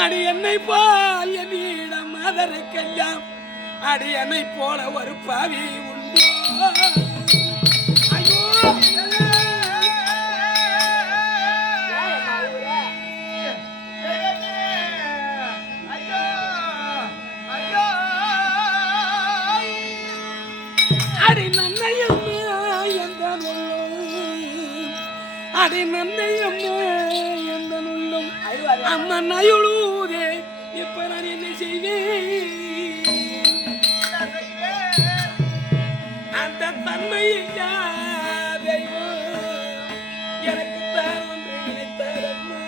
அடி என்னை போல் என்னிடம் மதருக்கெல்லாம் அடி என்னை போல ஒரு பாவி உண்டோ? ஐயோ அடி நன்னையும் எந்த அடி நன்னையும் எந்த நுள்ளும் அம்மன் அயுளுதே. இப்ப நான் என்ன செய்வேன்? அந்த தன்மை தெய்வம் எனக்கு தான் ஒன்று நினைத்தரம்மா.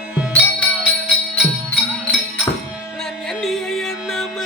நான் எண்ணிய எண்ணம்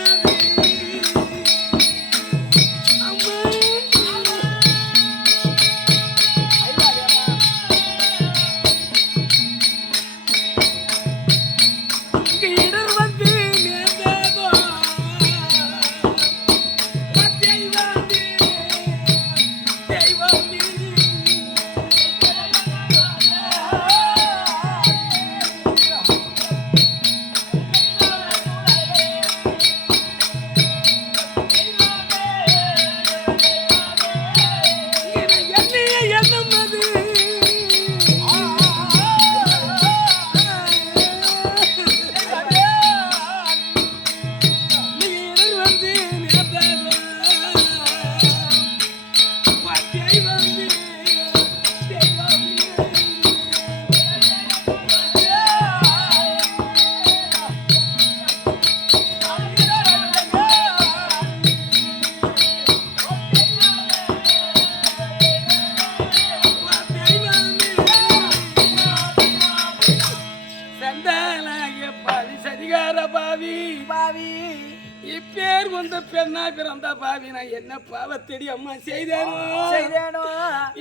இப்பேர் வந்த பெண்ணா பிறந்த பாவி நான் என்ன பாவத்தடி அம்மா செய்தேனோ?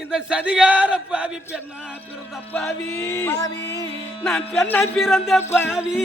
இந்த சதிகார பாவி பெண்ணா பிறந்த பாவி நான் பெண்ணா பிறந்த பாவி.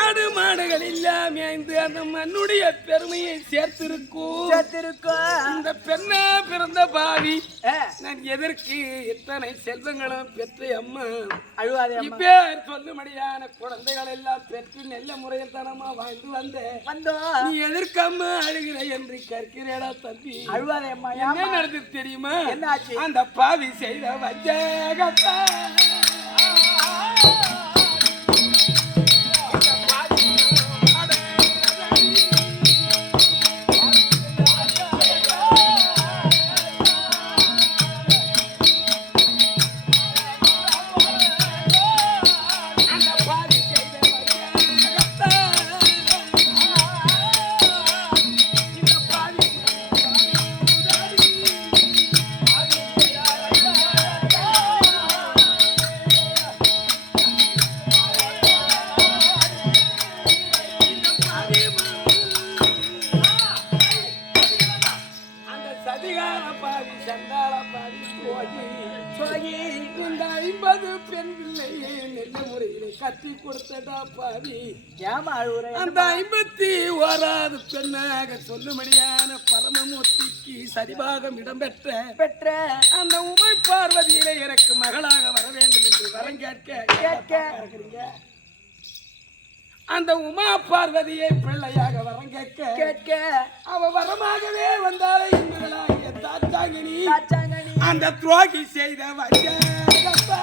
ஆடு மாடுகள் இல்லாம அந்த மண்ணுடைய பெருமையை சேர்த்திருக்கும். இந்த பெண்ணா பிறந்த பாவி நான் எதற்கு இத்தனை செல்வங்களும் பெற்று அம்மா அழுவாதே. இப்ப சொல்லும்படியான குழந்தைகள் எல்லாம் பெற்று நல்ல முறையில் தனமா வாழ்ந்து வந்தோம். நீ எதற்கு அம்மா அழுகிற என்று கற்கிறேடா தம்பி. அழுவாதே அம்மா. என்ன நடந்தது தெரியுமா? என்னாச்சு? அந்த பாவி செய்த வஞ்சகத்தா இந்த 50 பெண் பிள்ளையை நல்ல முறையிலே கட்டி கொடுத்தடா பாவி. அந்த 51வது பெண்ணாக சொல்லும்படியான பரமமூர்த்திக்கு சரிபாகம் இடம்பெற்ற அந்த உமை பார்வதியிலே எனக்கு மகளாக வர வேண்டும் என்று வரம் கேட்க அந்த உமா பார்வதியை பிள்ளையாக வரம் கேட்க அவ வரமாகவே வந்தாலே தாச்சாங்கனி அந்த துரோகி செய்த வஞ்சகப்பா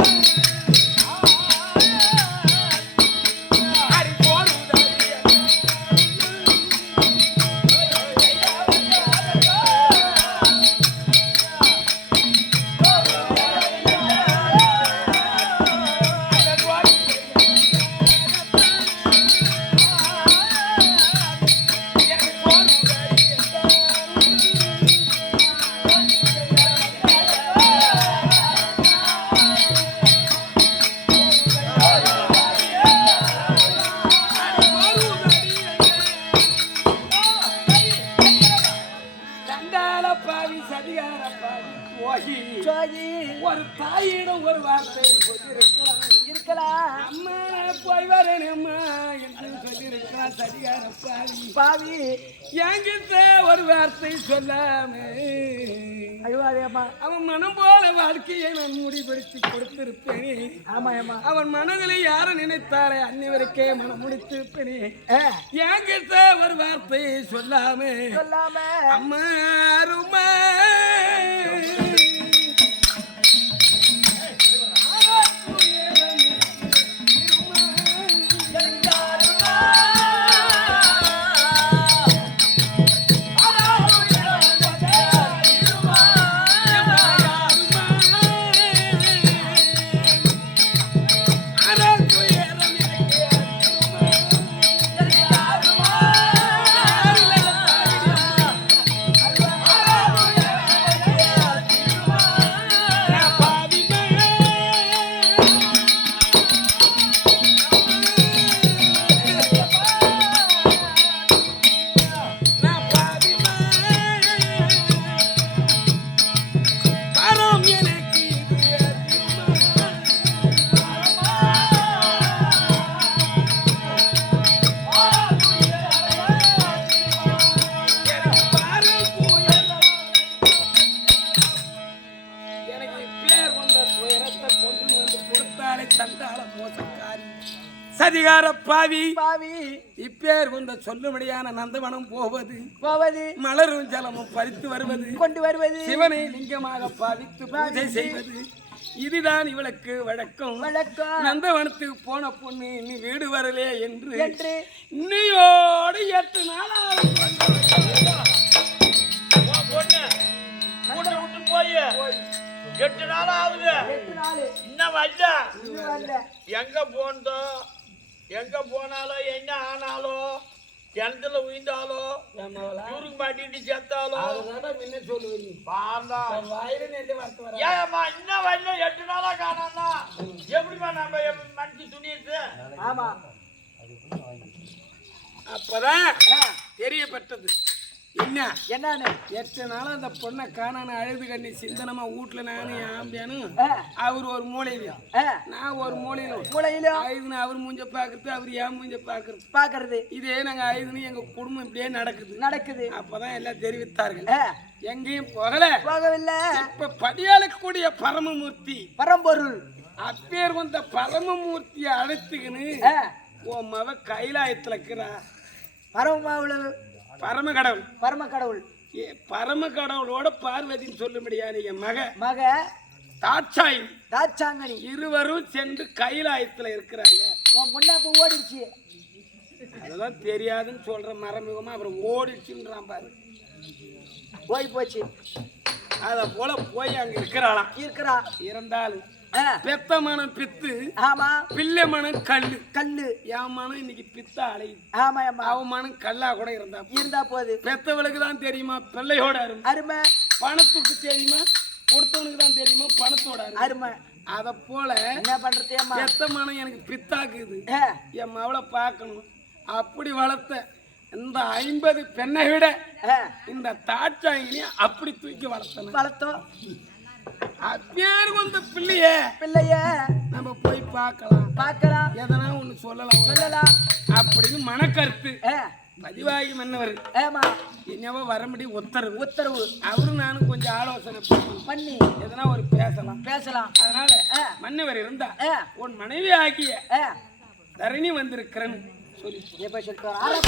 ஒரு தாயிடம் ஒரு வார்த்தை இருக்கலாம் அம்மா போய் வரேனம்மா என்று சொல்லியிருக்கிறான் சரியான பாவி என்கிட்ட ஒரு வார்த்தை சொல்லாம அவன் மனம் போல வாழ்க்கையை நான் முடிபடுத்தி கொடுத்திருப்பேனே அவன் மனதில் யார நினைத்தாரே அன்னிவருக்கே மனம் முடித்திருப்பேனே என்கிட்ட ஒரு வார்த்தை சொல்லாம அம்மா அருமா சதிகார பாவி இப்பேர் கொண்ட சொல்லும்படியான நந்தவனம் போவது மலரும் ஜலமும் பறித்து வருவது கொண்டு வருவது சிவனை லிங்கமாக பாவித்து பூஜை செய்வது இதுதான் இவளுக்கு வழக்கம் நந்தவனத்துக்கு போன பொண்ணு நீ வீடு வரலே என்று இன்னையோடு 8 நாளாவது போய் 8 நாளாவது இன்னும் வரல எங்க போனாலோ என்ன ஆனாலோ கிணத்துல உயிர்ந்தாலோ ஊருக்கு மாட்டிட்டு செத்தாலோ ஏமா இன்னும் வரல 8 நாளா காணா எப்படிமா நம்ம மனுஷி துணியிட்டு அப்பதான் தெரியப்பட்டது என்னன்னு 8 நாளா அந்த பொண்ணை காணான அழுது கண்ணி சிந்தனமா வீட்டுல நானும் ஆம்பியானும் அவர் ஒரு மூலையிலும் நான் ஒரு மூலையிலும் ஆயுதுன்னு அவர் மூஞ்ச பாக்குறது அவர் ஏன் மூஞ்ச பாக்குறது இதே நாங்க ஆயுதுன்னு எங்க குடும்பம் இப்படியே நடக்குது அப்பதான் எல்லாம் தெரிவித்தார்கள் எங்கேயும் போகவில்லை இப்ப படியாளக்கூடிய பரமமூர்த்தி பரம்பொருள் அப்பேர் வந்த பரமமூர்த்தியை அழைத்துக்கின்னு உன் மவ கைலாயத்துல இருக்கிறா பரமக்கடவுள் பரமக்கடவுளோட பார்வதின்னு சொல்லும்படியான என் மக தாட்சாங்கனி இருவரும் சென்று கைலாயத்துல இருக்கிறாங்க உன் முன்னாப்பு ஓடிடுச்சு அதெல்லாம் தெரியாதுன்னு சொல்ற மரமுகமா அப்புறம் ஓடிடுச்சுன்றான் பாரு போய் போச்சு அத போல போய் அங்க இருக்கிறா இருந்தாலும் பெத்த மனம் பித்து பிள்ளை மனம் கல்லு என் மனம் இன்னைக்கு பித்த அலையுது அவன் மனம் கல்லா கூட இருந்தா போது பெத்தவளுக்கு தான் தெரியுமா பிள்ளையோட அருமை பணத்துக்கு தெரியுமா கொடுத்தவனுக்கு தான் தெரியுமா பணத்தோட அருமை அத போல என்ன பண்றது பெத்த மனம் எனக்கு பித்தாக்குது என் மவளை பார்க்கணும் அப்படி வளர்த்த இந்த 50 பெண்ணை விட இந்த தாட்சாயினி அப்படி தூக்கி வளர்த்தோம் அப்பேர் வந்த பிள்ளைய நம்ம போய் பார்க்கலாம் எதனா ஒண்ணு சொல்லலாம் அப்படின்னு மனக்கருத்து பதிவாகி மன்னவர் என்னவோ வரம்படி உத்தரவு அவரு நானும் கொஞ்சம் ஆலோசனை பண்ணி எதனா ஒரு பேசலாம் அதனால மன்னவர் இருந்தா உன் மனைவி ஆகிய தரணி வந்திருக்கிறேன்னு சொல்லி எப்ப சொல்றாரு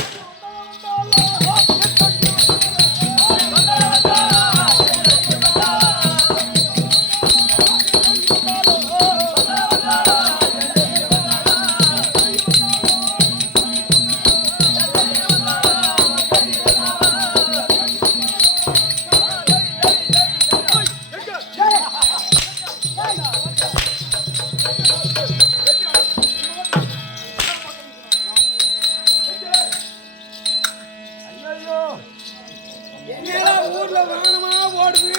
ஊர்ல வானமா ஓடுது.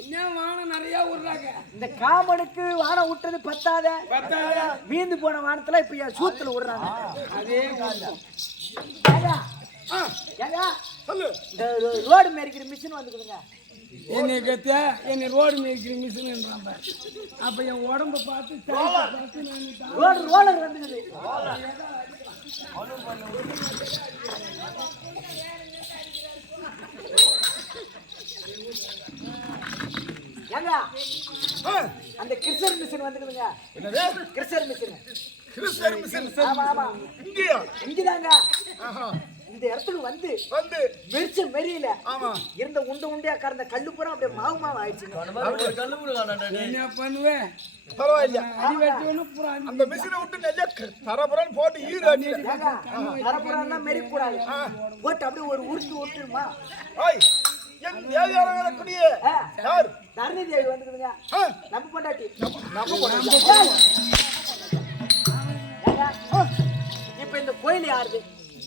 என்ன வானம் நிறைய ஊர்றாங்க. இந்த காமனுக்கு வானம் விட்டது பத்தாத வீந்து போன வானத்துல இப்ப சூத்துல விடுறாங்க. அதே இந்த ரோடு மேய்க்கிற மிஷின் வந்துக்குதுங்க. என்னை ரோடு மேய்க்கிற மிஷின். அப்ப என் உடம்ப பார்த்து ரோலர் வந்துக்குது. ஏங்க அந்த கிறிஸ்டர் மிஷின் வந்துக்குதுங்க. கிறிஸ்டர் மிஷின். ஆமா ஆமா இங்கதாங்க. இந்த இடத்துக்கு வந்து மெரிச்ச மெரியல இருந்த உண்டு உண்டியா கறந்த கல்லு பூரா அப்படியே மாவு மாவு ஆயிடுச்சு. என்ன பண்ணுவேன் அந்த மிஷினை விட்டு நெஞ்ச தரப்புறான்னு போட்டு ஈராடி தரப்புறான்னா மெரி கூடாது போட்டு அப்படியே ஒரு உருட்டு உருட்டுமா. தரணி தேவி வந்துக்குதுங்க. நம்ம பொண்டாட்டி இப்ப இந்த கோயில் யாருது?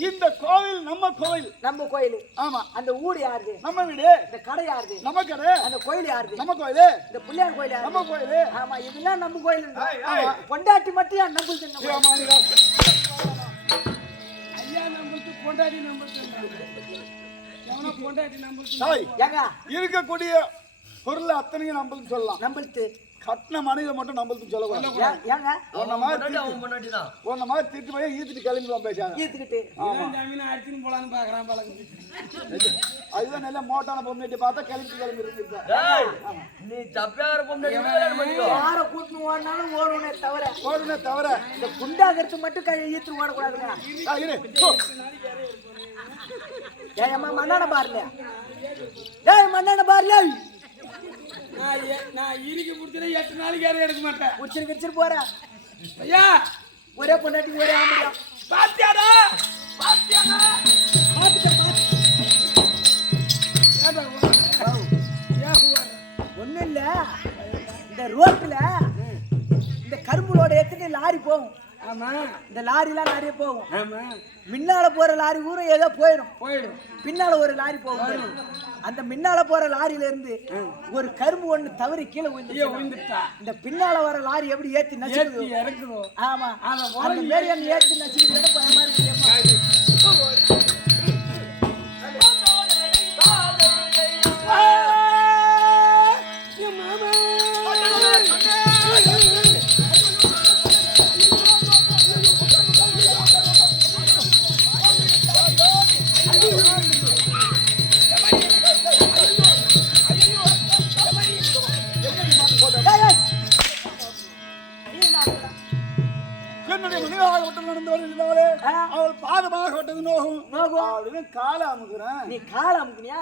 இந்த கோவில் நம்ம கோவில். நம்ம கோயில். ஆமா. அந்த ஊடு யாருது? நம்ம வீடு. இந்த கடை யாருது? நம்ம கடை. அந்த கோயில் யாருது? நம்ம கோயில். இந்த பிள்ளையார் கோயில் யாருது? நம்ம கோயில். ஆமா இதெல்லாம் நம்ம கோயில். பொண்டாட்டி மட்டும் நம்மளுக்கு ஐயா நம்மளுக்கு பொண்டாட்டி நம்மளுக்கு பொண்டாட்டி நம்மளுக்கு இருக்கக்கூடிய பொருள் அத்தனையும் நம்மளுக்கு சொல்லலாம். நம்மளுக்கு கட்டின மனித மட்டும் நம்மளுக்கு சொல்லக்கூடாது. ஏங்க உன்ன மாதிரி திட்டு போய் ஈத்துட்டு கிளம்பி பேசாங்க. ஈத்துக்கிட்டு ஜமீன் அடிச்சுன்னு போலான்னு பாக்குறான் பழகு. அதுதான் நல்ல மோட்டான பொம்மையை பார்த்தா கிளம்பி இருக்கு. நீ தப்பியார பொம்மை யார கூட்டின்னு ஓடினாலும் ஓடுனே தவிர இந்த குண்டாகிறது மட்டும் ஈத்து ஓடக்கூடாதுங்க. ஏம்மா மண்ணான பாருல. ஏய் மண்ணான பாருல. நான் இருக்கு புடிச்சத 8 நாளைக்கு யாரும் எடுக்க மாட்டேன். உச்சிரு போறேன் ஐயா. ஒரே பொண்டாட்டி ஒரே ஆம்பளை. பாத்தியாடா ஒண்ணும் இல்ல. இந்த ரோட்ல இந்த கரும்பு ரோட எடுத்துட்டு லாரி போகும். ஆமா. இந்த லாரிலாம் நிறைய போகும். ஆமா. முன்னால போற லாரி ஊர ஏதோ போயிடும். பின்னால ஒரு லாரி போகும். அந்த முன்னால போற லாரியில இருந்து ஒரு கரும்பு ஒண்ணு தவறி கீழே விழுந்துட்டா. இந்த பின்னால வர லாரி எப்படி ஏத்தி நசுக்குது இறக்குதோ. ஆமா அந்த மாதிரி அந்த ஏத்தி நசுக்குது பயமா இருக்கு. அவள் பாதமாக விட்டது நோகும். கால அமுக்குறேன். நீ கால அமுக்குனியா?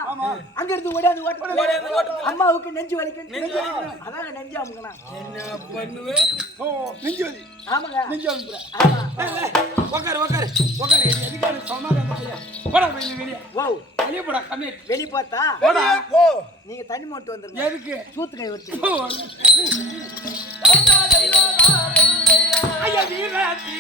அங்க இருந்து ஓடியாந்து ஓட்டு. அம்மாவுக்கு நெஞ்சு வலிக்கும். அதான் நெஞ்சு அமுக்கணும். என்ன பண்ணுவேன்? நெஞ்சு வலி. ஆமாங்க நெஞ்சு அமுக்குறேன். உக்காரு எதுக்காரு சமாதானம் போடா வெளியே. வெளியே போடா கம்மி வெளியே பார்த்தா போ. நீங்க தண்ணி மட்டும் வந்துருங்க. எதுக்கு? சூத்து கை வச்சு ஐயா வீராதி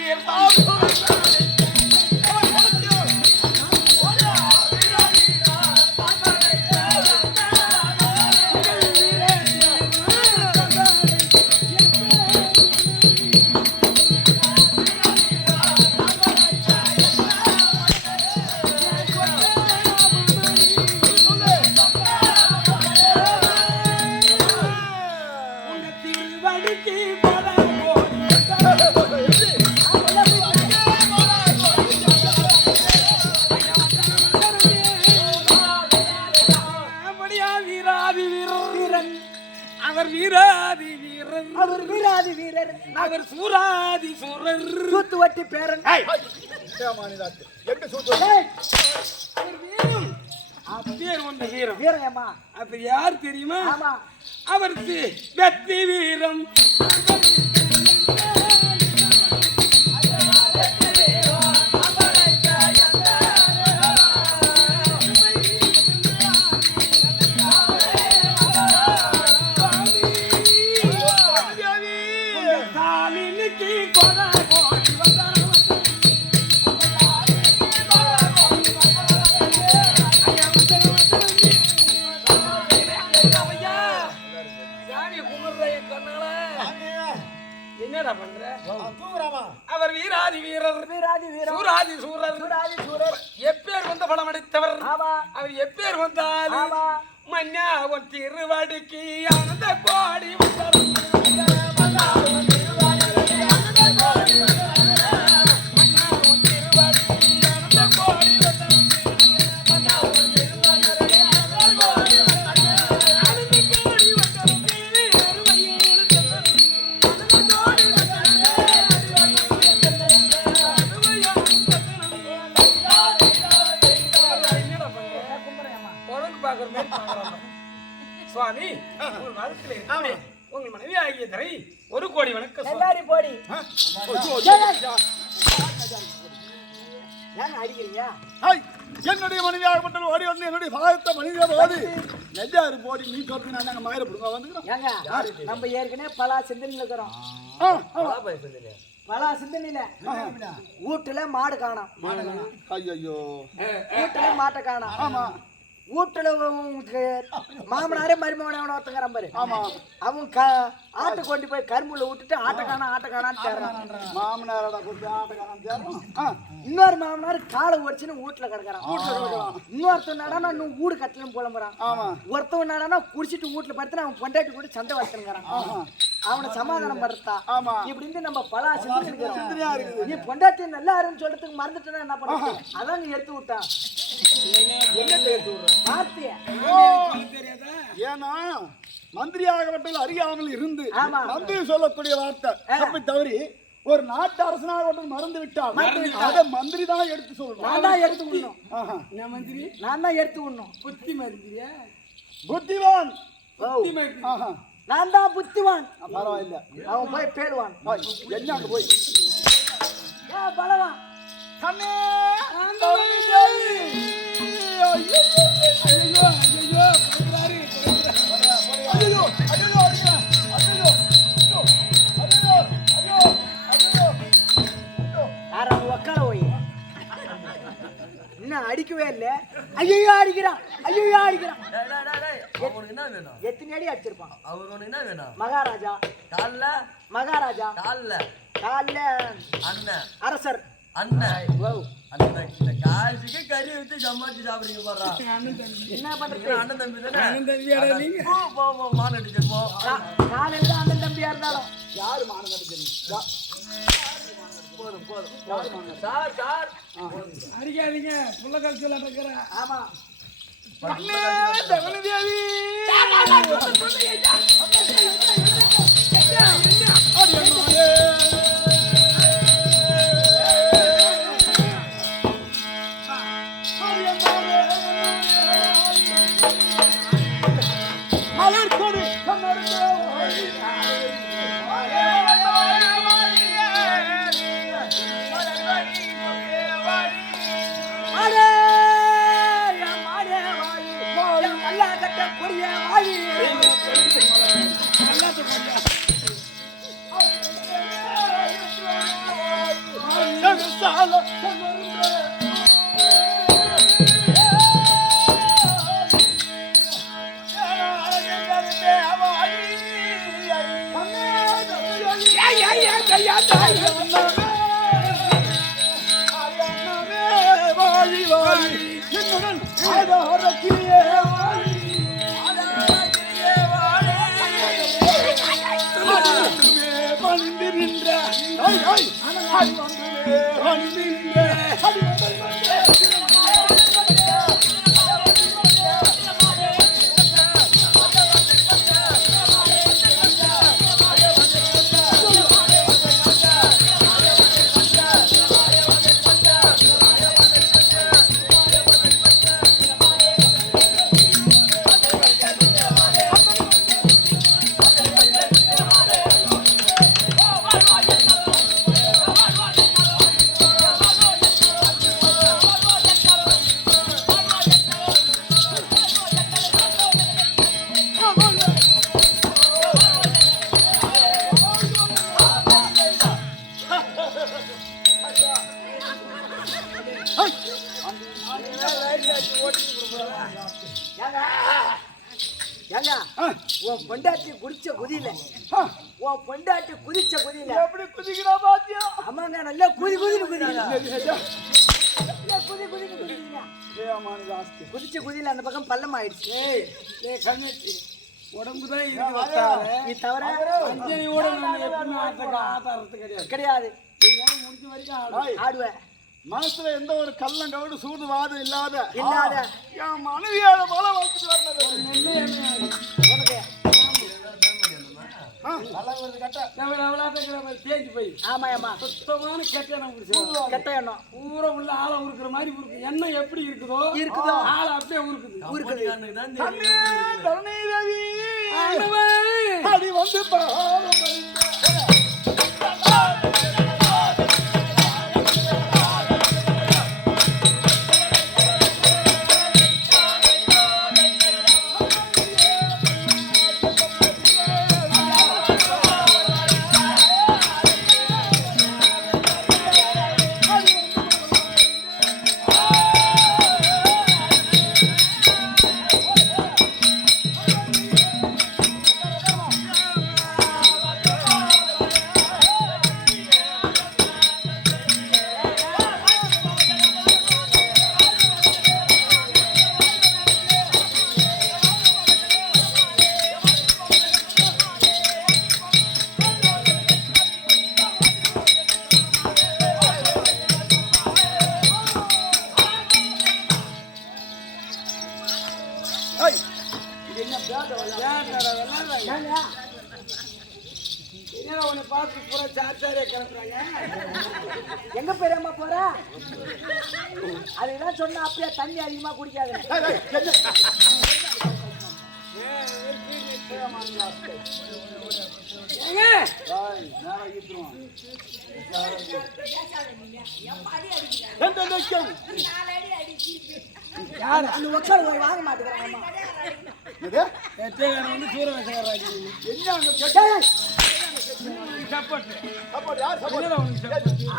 வீரர் அவர் சூராதி சூரர் சூத்து வட்டி பேரன். வீரம் அப்ப யார் தெரியுமா? ஆமா அவர் வெற்றி வீரம். பண்ற தூங்குறாமா அவர் வீராதி வீரர் வீராதி வீரம் சூராதி சூரர் சூராதி சூரர் எப்பேர் வந்த படம் அடித்தவர் ஆமா அவர் எப்பேர் வந்தால் ஆமா மன்னா உன் திருவடிக்கு ஆனந்த கோடி வந்தார் சுவாமி உங்கள் வாழ்க்கையில இருக்கிற உங்கள் மனைவி ஆகிய தரை 1 கோடி வணக்கம் சுவாமி. எல்லாரும் போடி ஏங்க அடிக்கிறீங்க என்னுடைய மனைவியாகப்பட்ட ஓடி வந்து என்னுடைய பாகத்தை மனிதர் ஓடி நெஜாரு போடி நீ சொல்றீங்க நாங்க மயிர புடுங்க வந்துக்கிறோம் ஏங்க நம்ம ஏற்கனவே பல சிந்தனையில இருக்கிறோம் பல சிந்தனையில வீட்டுல மாடு காணோம் ஐயோ வீட்டுல மாட்டை காணோம் ஆமா வீட்டுல மாமனாரே மருமகன ஒருத்தங்கிறான் பாரு ஆமா அவங்க ஆட்டை கொண்டு போய் கரும்புல விட்டுட்டு ஆட்டை காணான்னு தேடுறான் மாமனாரோட கூப்பிட்டு ஆட்டக்காரன் தேடுறோம் இன்னொரு மாமனார் காலை உடச்சுன்னு வீட்டுல கிடக்குறான் இன்னொருத்தன் நடனா இன்னும் வீடு கட்டலும் புலம்புறான் ஆமா ஒருத்தவன் நடனா குடிச்சிட்டு வீட்டுல படுத்து அவன் பொண்டாட்டி கூட சண்டை வளர்த்துங்கிறான் அவனை சமாதானம் படுத்தா ஆமா இப்படின்னு நம்ம பல சிந்தனையா இருக்குது நீ பொண்டாட்டி நல்லா இருன்னு சொல்றதுக்கு மறந்துட்டேன்னா என்ன பண்ணுறது அதான் நீ எடுத்து விட்டான் என்ன எடுத்து விடுறான் வார்த்தைய தெரியாதா ஏன்னா மந்திரியாகப்பட்டது அறியாமல் இருந்து ஆமா. மந்திரி சொல்லக்கூடிய வார்த்தை தப்பி தவறி ஒரு நாட்டு அரசனாக மறந்து விட்டால் அதை மந்திரி தான் எடுத்து சொல்லணும் நான் தான் எடுத்து விடணும் என்ன மந்திரி நான் தான் எடுத்து விடணும் புத்தி மந்திரியா புத்திவான் புத்தி மந்திரி ஆஹா. நான் தான் புத்திவான் பரவாயில்ல அவன் போய் பேடுவான் என்ன அங்க போய் பலவான் கண்ணே உக்கால போய் இன்னும் அடிக்கவே இல்ல ஐயோ அடிக்கிறான் அவனுக்கு என்ன வேணும் எத்தனை அடி அடிச்சிருப்பான் அவனுக்கு என்ன வேணும் மகாராஜா கால்ல மகாராஜா கால்ல கால்ல அண்ணன் அரசர் அண்ணன் ஓ அந்த இந்த காசுக்கு கறி வச்சு சம்பாதிச்சு சாப்பிடுறீங்க பாரு என்ன பண்றது அண்ணன் தம்பி தானே அண்ணன் தம்பியாடா நீங்க? போ மான் அடிச்சிருப்போம் காலையில தான் அண்ணன் தம்பியா இருந்தாலும் யாரு மானம் கட்டுக்கணும் போதும் சார் அடிக்காதீங்க புள்ள கழிச்சு நடக்கிற ஆமா ஏங்க உன் பொண்டாட்டி குடிச்ச குதியில உன் பொண்டாட்டி குதிச்ச குதியில எப்படி குதிக்கிறா பாத்தியா? ஆமாங்க நல்லா குதி குதின்னு குதிங்க குதி குதி குதிங்க குதிச்ச குதியில அந்த பக்கம் பள்ளம் ஆயிடுச்சு. கண்ணு உடம்புதான் இருக்கு. நீ தவிர அஞ்சலியோட நான் எப்பவுமே ஆடுறது கிடையாது. கிடையாது. எங்கேயாவது முடிஞ்ச வரைக்கும் ஆடுவேன். மனசுல எந்த ஒரு கள்ளம் கவடு சூடு வாதம் இல்லாத என் மனைவியோட போல வளர்த்துட்டு வரணும். உனக்கு தேஞ்சு போய் ஆமா ஆமா சுத்தமான கெட்ட எண்ணம் பிடிச்சது. கெட்ட எண்ணம் ஊரை உள்ள ஆளை உருக்குற மாதிரி உருக்கு. எண்ணம் எப்படி இருக்குதோ ஆளை அப்படியே உருக்குது. அடி வந்து உன்னை பார்த்து பூரா சாச்சாரியா கிளம்புறாங்க. எங்க பெரியம்மா போற? அதுதான் சொன்ன அப்பயே தண்ணி அதிகமா குடிக்காது. யாரு அந்த உட்கார் வாங்க மாட்டேங்கிறாங்க. வந்து சூர வசகார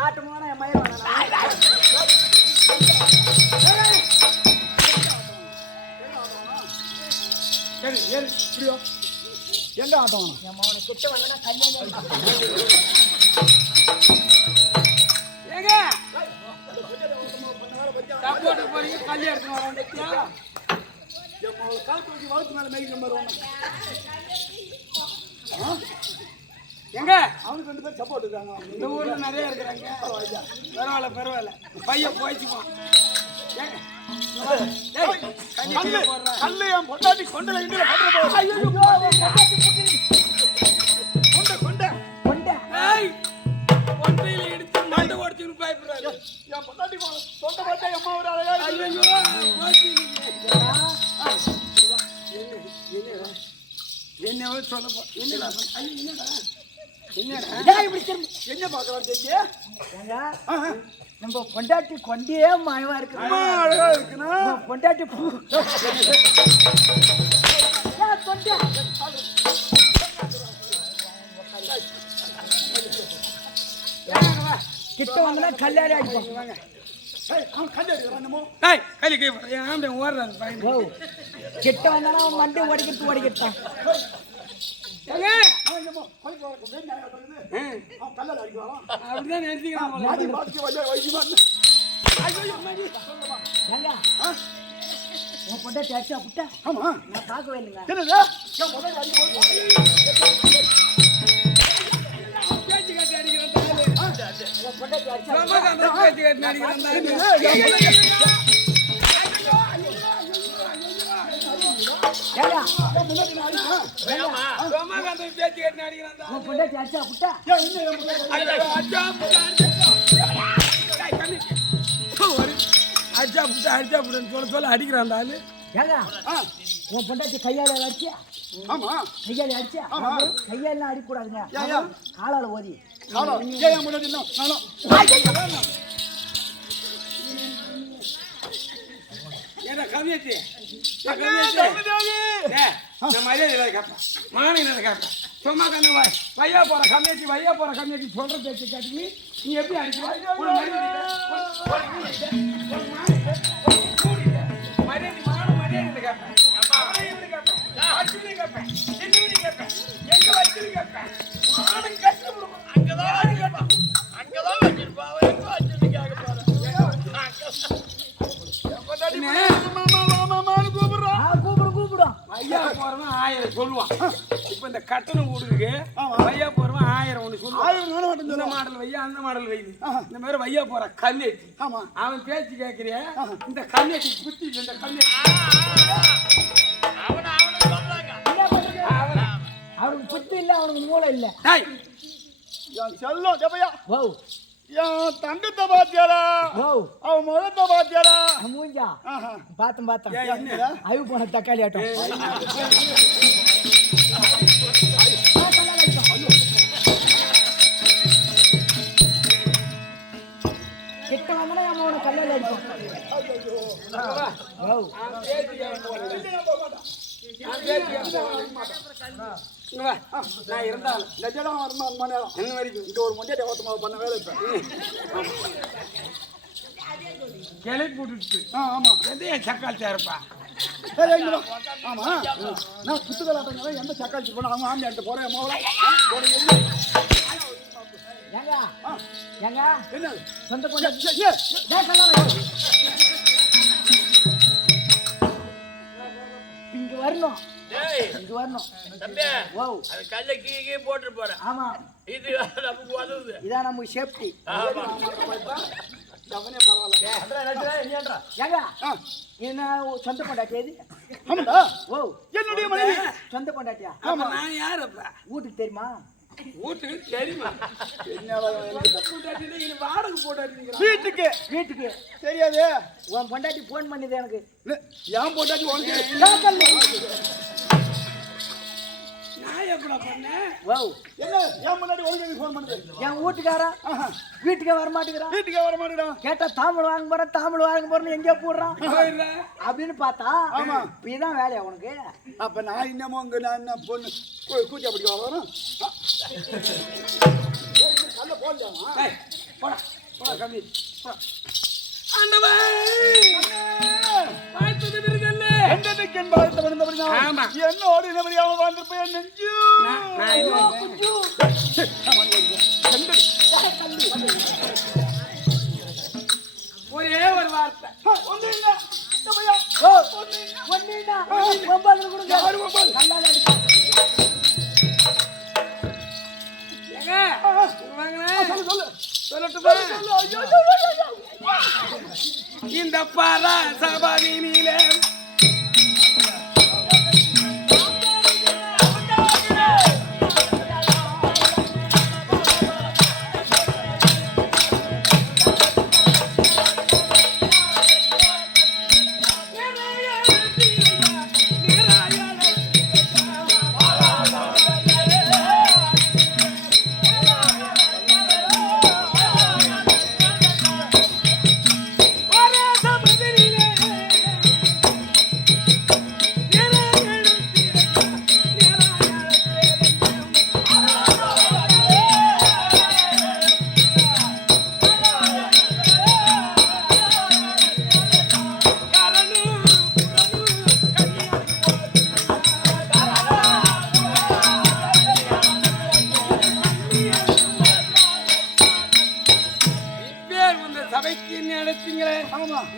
ஆட்டமான என் மயிர் எங்க ஆட்டம் கிட்ட வந்தா கல்யாணம் ஏங்க சப்போர்ட் போறீங்க கல்யாணம் வரேன். எங்க அவனுக்கு 2 பேர் சப்போர்ட் இருக்காங்க. இந்த ஊர்ல நிறைய இருக்கிறாங்க. பரவாயில்ல பையன் போயிச்சுமா. கல்லு என் பொண்டாட்டி கொண்டல இண்டில கொண்டையில எடுத்து மண்டை உடைச்சுன்னு பயப்படுறாரு. என் பொண்டாட்டி தொண்டை பார்த்தா அம்மா ஒரு அழகா என்னவோ சொல்ல போ. என்னடா என்ன பார்க்கலாம் தெரிஞ்சு நம்ம பொண்டாட்டி கொண்டே மாயமா இருக்கு. அழகா இருக்குன்னா பொண்டாட்டி பூ கிட்ட வந்தா கல்யாணி ஆகிடுவாங்க. கிட்ட வந்தானா மண்டை உடைக்கிறான். அப்படிதான் நினைச்சுக்கிறான். உன் பொண்டாட்டி அடிச்சா புட்டா? ஆமா நான் பார்க்கவே இல்லைங்க. பொண்டாட்டி அடிச்சா புட்டா? அடிச்சா புட்டன்னு சொல்ல அடிக்கிறான் ஆளு. ஏங்க உன் பொண்டாட்டி கையால அடிச்சியா? ஆமா கையால அடிச்சியா? கையாலாம் அடிக்கூடாதுங்க. காலால ஓதி ஏன்னா கம்மியாச்சு மரியாதை கேட்பேன். மானை கேட்பேன். சும்மா கண்ணு வையா போற கம்மியாச்சு சொல்ற பேச்சு கேட்டு நீ எப்படி அடிக்கிற? மரியாதை கேட்பேன். கேட்பேன் திரும்பி கேட்பேன் எங்க வச்சிரு கேட்பேன் நானும் கட்டு விடுவோம் அங்கதான் கேட்பான் அங்கதான் வச்சிருப்பா அவன் எங்க வச்சிருந்து கேட்க போறேன் கூப்பிடும் ஐயா போறவன் 1000 சொல்லுவான். இப்ப இந்த கட்டணம் கொடுக்கு வையா போறவன் 1000 ஒண்ணு சொல்லுவான். இந்த மாடல் வையா அந்த மாடல் வை இந்த மாதிரி வையா போற கல்லேட்டி அவன் பேச்சு கேட்கிறிய இந்த கல்லேட்டி குத்தி இந்த கல்லேட்டி அவனுக்கு புத்தி இல்ல அவனுக்கு மூளை இல்ல செல்லம் ஜபையா ஓ என் தங்கத்தை பாத்தியாரா ஓ அவன் முகத்தை பாத்தியாரா மூஞ்சா பார்த்தேன் அய்வு போன தக்காளி ஆட்டம் கிட்ட வந்தா அவனோட கல்யாணம் அடிப்போம் நான் இருந்தாலும் லட்சம் வருமா மணி நேரம் என்ன வரைக்கும் இந்த ஒரு மொட்டை ஓட்டமாக பண்ண வேலை இப்போ கிளை போட்டுட்டு ஆமா எந்த என் சக்கால் சேரப்பா ஆமா நான் புத்துக்கலாட்டங்க எந்த சக்காச்சி போன அவங்க ஆண்டியாட்டு போறேன் என்ன சொந்த பொண்ணு இங்க வரணும் இங்க வரணும் தம்பி ஓ அது கல்ல கீழே போட்டு போறேன் ஆமா இது நமக்கு வருது இதான் நமக்கு சேஃப்டி ஏங்க என்ன சொந்த பொண்டாட்டி எது ஆமாடா ஓ என்னுடைய மனைவி சொந்த பொண்டாட்டியா ஆமா நான் யாரப்பா வீட்டுக்கு தெரியுமா வீட்டுக்கு தெரியுமா வாடகை போட்டாட்டி வீட்டுக்கு வீட்டுக்கு தெரியாது உன் பொண்டாட்டி போன் பண்ணிது எனக்கு ஏன் போட்டாச்சு உனக்கு நான் எப்படா பண்ணேன் ஓ என்ன ஏன் முன்னாடி உனக்கு ஃபோன் பண்ணுது என் வீட்டுக்காரா வீட்டுக்கே வர மாட்டேங்கிறான் வீட்டுக்கே வர மாட்டேங்கிறான் கேட்டா தாமிழ் வாங்க போறேன்னு எங்கேயோ போடுறான் அப்படின்னு பார்த்தா ஆமா இதுதான் வேலையா உனக்கு அப்ப நான் இன்னமும் அங்க நான் என்ன பொண்ணு கூச்சா பிடிக்க வரோம் கல்ல போடலாமா போடா போடா கம்மி என்னோடு நிம்மதியாக வாழ்ந்திருப்பேன் நெஞ்சு ஒரே ஒரு வார்த்தை இந்த பாரா சபாதினிலே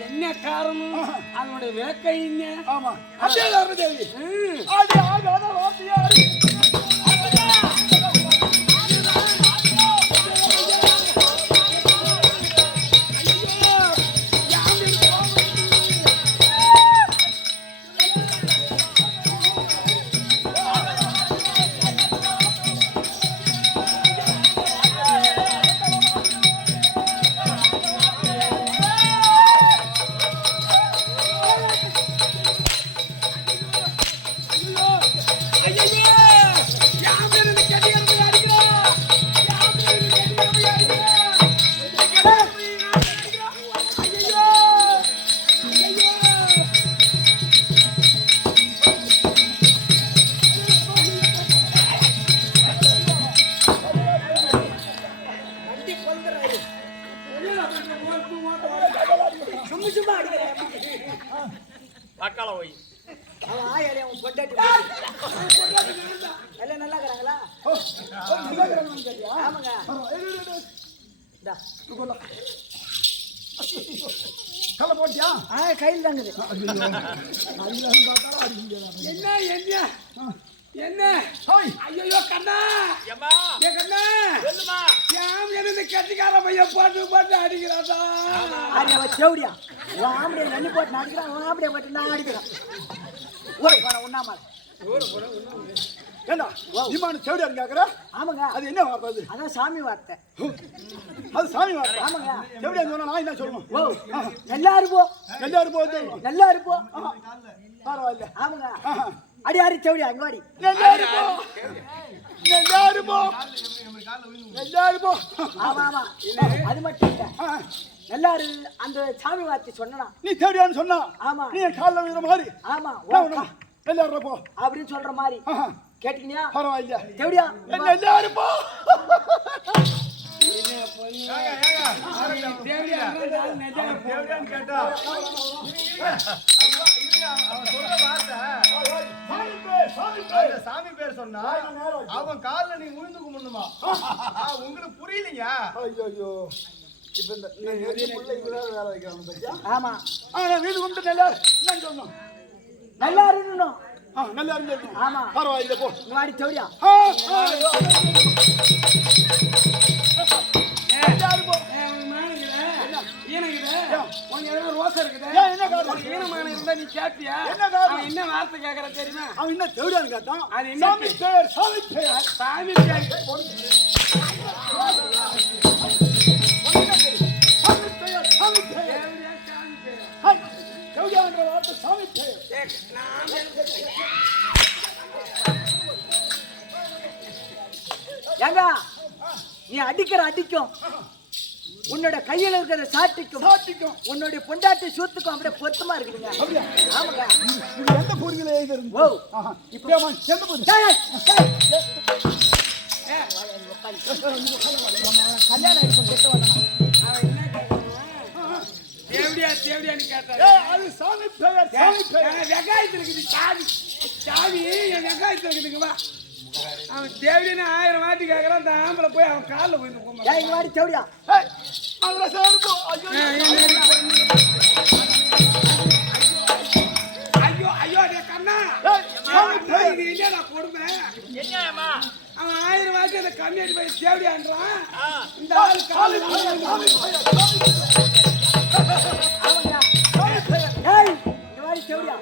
என்ன காரணம் அதனுடைய வேக்கை ஆமா தேவி உன் பொண்டாட்டி எல்லாம் நல்லா இருக்கிறாங்களா? ஆமாங்க. இந்தா. கல்ல போட்டியா? கையில் தாங்குது. என்ன ஐயோ கண்ணா ஏ கண்ணா ஏன் என்ன கட்டிக்கார பையன் போட்டு போட்டு அடிக்கிறாதா? செவடியா ஆம்படியா நன்னி போட்டு அடிக்கிறான், ஆம்படியா போட்டு நான் அடிக்கிறேன். ஓய் போன உண்ணாம ஏண்டா நீமான செவடியா கேக்குற? ஆமாங்க. அது என்ன வார்த்தை? அது அதான் சாமி வார்த்தை. அது சாமி வார்த்தை. ஆமாங்க. செவடியா சொன்னா நான் என்ன சொல்லணும்? ஓ நல்லா இருப்போ, நல்லா இருப்போ, நல்லா இருப்போ. பரவாயில்ல. ஆமாங்க. அடி அடி செவடியா அங்க வாடி. நல்லா இருப்போ, நல்லா இருப்போ, நல்லா இருப்போ. ஆமா ஆமா. அது மட்டும் இல்ல, எல்லாரு அந்த சாமி வார்த்தை சொன்னா நீ செவடியான்னு சொன்னா ஆமா நீ கால்ல விழுற மாதிரி ஆமா நல்லா இருப்போ அப்படின்னு சொல்ற மாதிரி கேட்டீங்களா? பரவாயில்ல. செவடியா நல்லா இருப்போ. சாமி பேர் சொன்னா அவன் கால்ல நீ உழுந்து கும்பிடணுமா? உங்களுக்கு புரியலைங்க. ஐயோ இப்ப இந்த வேலை வைக்கிறாங்க. ஆமா. வீடு கும்பிட்டு நல்லா என்னன்னு சொல்லணும்? நல்லா இருக்கணும். நல்லா இருந்து. ஆமா பரவாயில்ல போ. வாடி செவடியா. நீ கேப்பியா? என்ன வார்த்தை கேக்குற தெரியுமா? அவன் என்ன செவடியான்னு கேட்டான். அது என்ன சாமி பேர், சாமி பேர், சாமி பேர். சாமி பேர். செவடியான்ற வார்த்தை சாமி பேர். ஏங்க நீ அடிக்கிற அடிக்கும், உன்னோட கையில இருக்கிற சாட்டிக்கும், உன்னுடைய பொண்டாட்டி சூத்துக்கும் அப்படியே பொருத்தமா இருக்குதுங்க. ஆமாங்க. இது எந்த பொருள்ல எழுதிருந்து? ஓ இப்போ எந்த பொருள்? கல்யாணம் இருக்கும் கெட்ட வந்தனா தேவடியான்னு கேட்டாரு. அது சாமி பேர், சாமி பேர். வெங்காயத்தில் இருக்குது சாவி, சாவி என் வெங்காயத்தில் இருக்குதுங்க. வா அவன் தேவடின்னு 1000 வாட்டி கேட்கறான். அந்த ஆம்பளை போய் அவன் காலில் போய் நிற்கும். இங்க வாடி செவடியா. ஐயோ ஐயோ கண்ணா இது இல்லையா கொடுமை. அவன் 1000 வாட்டி அந்த கம்மியாட்டி போய் தேவடியான்றான். இந்த ஆள் காலில் இங்க வாடி செவடியா.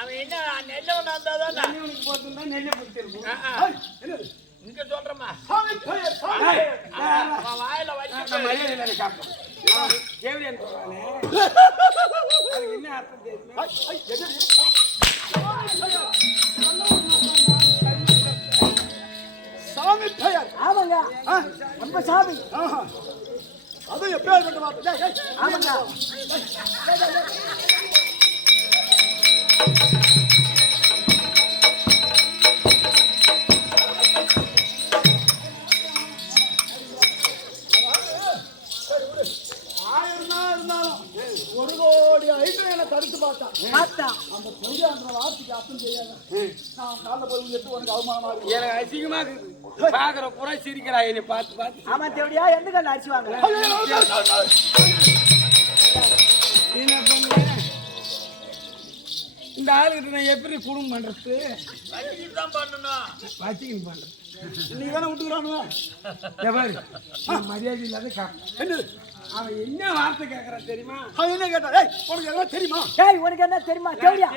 அவன் என்ன நெல்லவனா இருந்தாதான் போட்டுருந்தா நெல்லை பிடிச்சிருக்கும். இங்க சொல்றமா வாயில வச்சு மரியாதை காப்போம். தேவடியான்னு சொல்றானே அதுக்கு என்ன அர்த்தம் தெரியுமா? சாமி பெயர். ஆமாங்க. நம்ம சாமி. அது எப்பேற்பட்ட வார்த்தை? ஆமாங்க. தடுத்து பார்த்தா அந்த பொய்யான்ற வார்த்தைக்கு அர்த்தம் தெரியாது. நான் காலைல போய் எடுத்து உனக்கு அவமானமா இருக்கு. எனக்கு அசிங்கமா இருக்குது. பாக்குற புறா சிரிக்கிறா என்னை பார்த்து பார்த்து. ஆமா தேவடியா எந்த கண்ணு அரிசி வாங்கல. என்ன பண்ண இந்த ஆளுகிட்ட நான் எப்படி குடும்பம் பண்றது? வச்சுக்கிட்டு பண்ணணும். வச்சுக்கின்னு பண்றது நீ தானே விட்டுக்கிறானுங்க. மரியாதை இல்லாத காரணம். அவன் என்ன வார்த்தை கேட்கறான் தெரியுமா? அவன் என்ன கேட்டா? ஏய் உனக்கு எல்லாம் தெரியுமா? ஏய் உனக்கு என்ன தெரியுமா தேவடியா?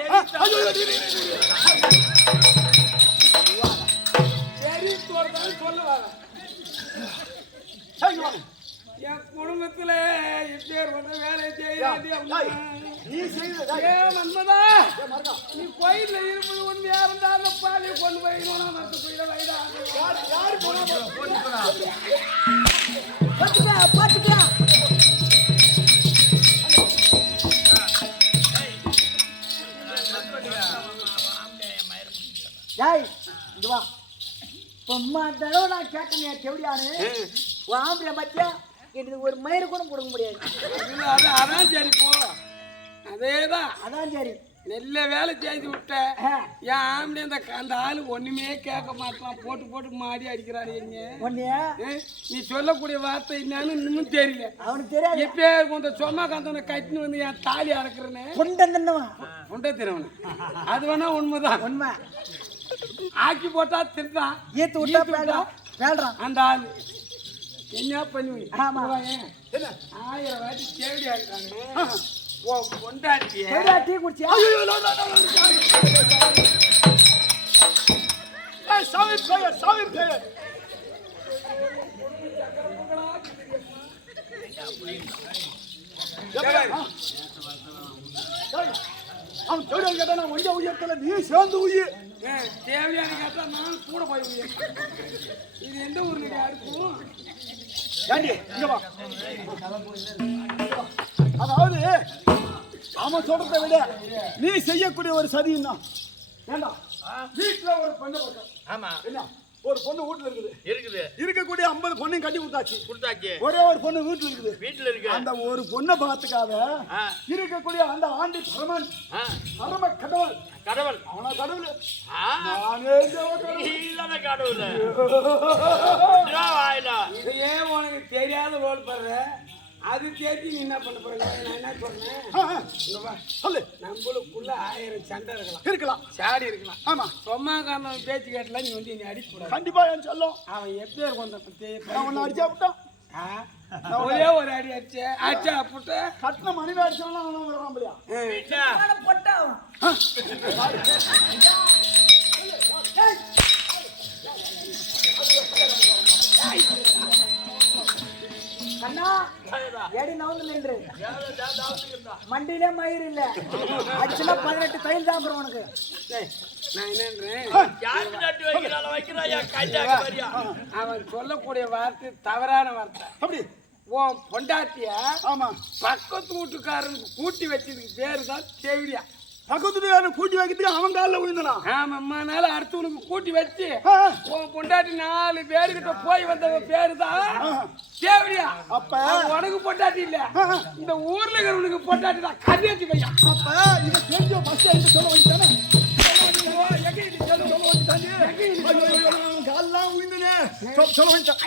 சரி தோறதான்னு சொல்ல வர. என் குடும்பத்துல இப்பேர் ஒன்று வேலை செய்ய நீ செய்த மன்மதா நீ கோயில்ல இருப்பது உண்மையா இருந்தா அந்த பாலியை கொண்டு போய் கோயில வயதா பாத்துக்கா டேய் இது வா பொம்மா தடவை நான் கேட்டேன் தேவடியானு ஆம்பளை பத்தியா இது ஒரு மயிறு கூட கொடுக்க முடியாது. அதான் சரி போ. அதேதான் அதான் சரி. நெல்ல வேலை செய்து விட்ட என் ஆம்பளை அந்த ஆளு ஒண்ணுமே கேட்க மாட்டான். போட்டு போட்டு மாடி அடிக்கிறாரு. என்ன ஒன்னியா நீ சொல்லக்கூடிய வார்த்தை என்னன்னு இன்னும் தெரியல. அவனுக்கு தெரியாது. இப்ப கொஞ்சம் சொன்னா காந்தவனை கட்டின்னு வந்து என் தாலி அறக்குறேன்னு உண்டை திறவனு. அது வேணா உண்மைதான். உண்மை. ஆக்கி போட்டா திருந்தான். ஈத்து விட்டா வேள்றான் அந்த ஆளு என்ன பண்ணுவீங்க? ஆமா. 1000 வாட்டி கேள்வியா இருக்காங்க. பொண்டாட்டிய டீ குடிச்சியா? சாமி பெயர் சாமி பெயர் அவன் தேவையான கேட்டா நான் ஒஞ்ச உயர்த்தல நீ சேர்ந்து உயிர் தேவையான கேட்டா நான் கூட போய் உயிர். இது எந்த ஊர்ல யாருக்கும் ஏண்டி இங்க வா. அதாவது அவன் சொல்றதை விட நீ செய்யக்கூடிய ஒரு சதின்னா ஏண்டா வீட்டுல ஒரு பொண்ணு பார்த்தோம். ஆமா என்ன ஒரு பொண்ணு வீட்டுல இருக்குது. இருக்கக்கூடிய 50 பொண்ணையும் கட்டி கொடுத்தாச்சு. ஒரே ஒரு பொண்ணு வீட்டுல இருக்கு. அந்த ஒரு பொண்ணை பார்த்துக்காத இருக்கக்கூடிய அந்த ஆண்டி பரம கடவுள் அவனா கடவுள் நானே கடவுள். இதையே உனக்கு தெரியாத ரோல் பண்ற. அது தெரிஞ்சு நீ என்ன பண்ண போற? நான் என்ன சொல்றேன் சொல்லு. நம்மளுக்குள்ள 1000 சண்டை இருக்கலாம் சாடி இருக்கலாம். ஆமா சும்மா காரணம் பேச்சு கேட்டல நீ வந்து நீ அடிக்கூடாது. கண்டிப்பா என் சொல்லும். அவன் எப்பேர் கொண்ட நான் உன்னை அடிச்சா விட்டான். ஒரே ஒரு அடி அடிச்சா புட்ட கட்டின மனைவி அடிச்சாலும் அவன் வரான் இல்லையா? பொட்டாவும் கண்ணா ஏடி நவுந்து நின்று மண்டியிலே மயிர் இல்ல. அடிச்சுனா 18 தையல் தான் அப்புறம் உனக்கு. நான் என்னன்றேன், அவன் சொல்லக்கூடிய வார்த்தை தவறான வார்த்தை. அப்படி உன் பொண்டாட்டிய ஆமா பக்கத்து வீட்டுக்காரனுக்கு கூட்டி வச்சதுக்கு பேரு தான் தேவிடியா. பக்கத்துல கூட்டி வைக்கிறதுக்கு அவன் காலில் விழுந்தனா? ஆமாம்மானால அடுத்தவனுக்கு கூட்டி வச்சு உன் பொண்டாட்டி 4 பேருக்கிட்ட போய் வந்த பேரு தான் தேவிடியா. அப்ப உனக்கு பொண்டாட்டி இல்ல, இந்த ஊர்ல இருக்கிறவனுக்கு பொண்டாட்டி தான். கரியாத்தி பையா. அப்ப இதை தெரிஞ்ச பஸ் சொல்ல வந்துட்டானே காலெல்லாம் விழுந்தனே சொல்ல வந்துட்டான்.